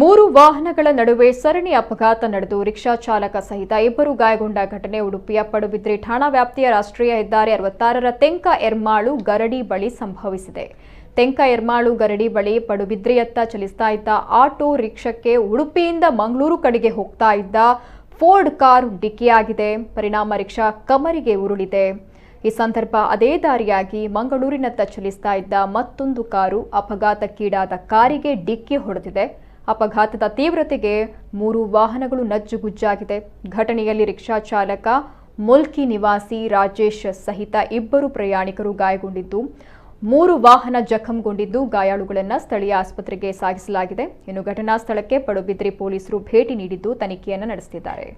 ಮೂರು ವಾಹನಗಳ ನಡುವೆ ಸರಣಿ ಅಪಘಾತ ನಡೆದು ರಿಕ್ಷಾ ಚಾಲಕ ಸಹಿತ ಇಬ್ಬರು ಗಾಯಗೊಂಡ ಘಟನೆ ಉಡುಪಿಯ ಪಡುಬಿದ್ರಿ ಠಾಣಾ ವ್ಯಾಪ್ತಿಯ ರಾಷ್ಟ್ರೀಯ ಹೆದ್ದಾರಿ 66ರ ತೆಂಕ ಎರ್ಮಾಳು ಗರಡಿ ಬಳಿ ಸಂಭವಿಸಿದೆ. ತೆಂಕ ಎರ್ಮಾಳು ಗರಡಿ ಬಳಿ ಪಡುಬಿದ್ರಿಯತ್ತ ಚಲಿಸ್ತಾ ಇದ್ದ ಆಟೋ ರಿಕ್ಷಾಕ್ಕೆ ಉಡುಪಿಯಿಂದ ಮಂಗಳೂರು ಕಡೆಗೆ ಹೋಗ್ತಾ ಇದ್ದ ಫೋರ್ಡ್ ಕಾರು ಡಿಕ್ಕಿಯಾಗಿದೆ. ಪರಿಣಾಮ ರಿಕ್ಷಾ ಕಮರಿಗೆ ಉರುಳಿದೆ. ಈ ಸಂದರ್ಭ ಅದೇ ದಾರಿಯಾಗಿ ಮಂಗಳೂರಿನತ್ತ ಚಲಿಸ್ತಾ ಇದ್ದ ಮತ್ತೊಂದು ಕಾರು ಅಪಘಾತಕ್ಕೀಡಾದ ಕಾರಿಗೆ ಡಿಕ್ಕಿ ಹೊಡೆದಿದೆ. ಅಪಘಾತದ ತೀವ್ರತೆಗೆ ಮೂರು ವಾಹನಗಳು ನಜ್ಜುಗುಜ್ಜಾಗಿದೆ. ಘಟನೆಯಲ್ಲಿ ರಿಕ್ಷಾ ಚಾಲಕ ಮುಲ್ಕಿ ನಿವಾಸಿ ರಾಜೇಶ್ ಸಹಿತ ಇಬ್ಬರು ಪ್ರಯಾಣಿಕರು ಗಾಯಗೊಂಡಿದ್ದು, ಮೂರು ವಾಹನ ಜಖಂಗೊಂಡಿದ್ದು ಗಾಯಾಳುಗಳನ್ನು ಸ್ಥಳೀಯ ಆಸ್ಪತ್ರೆಗೆ ಸಾಗಿಸಲಾಗಿದೆ. ಇನ್ನು ಘಟನಾ ಸ್ಥಳಕ್ಕೆ ಪಡುಬಿದ್ರಿ ಪೊಲೀಸರು ಭೇಟಿ ನೀಡಿದ್ದು ತನಿಖೆಯನ್ನು ನಡೆಸುತ್ತಿದ್ದಾರೆ.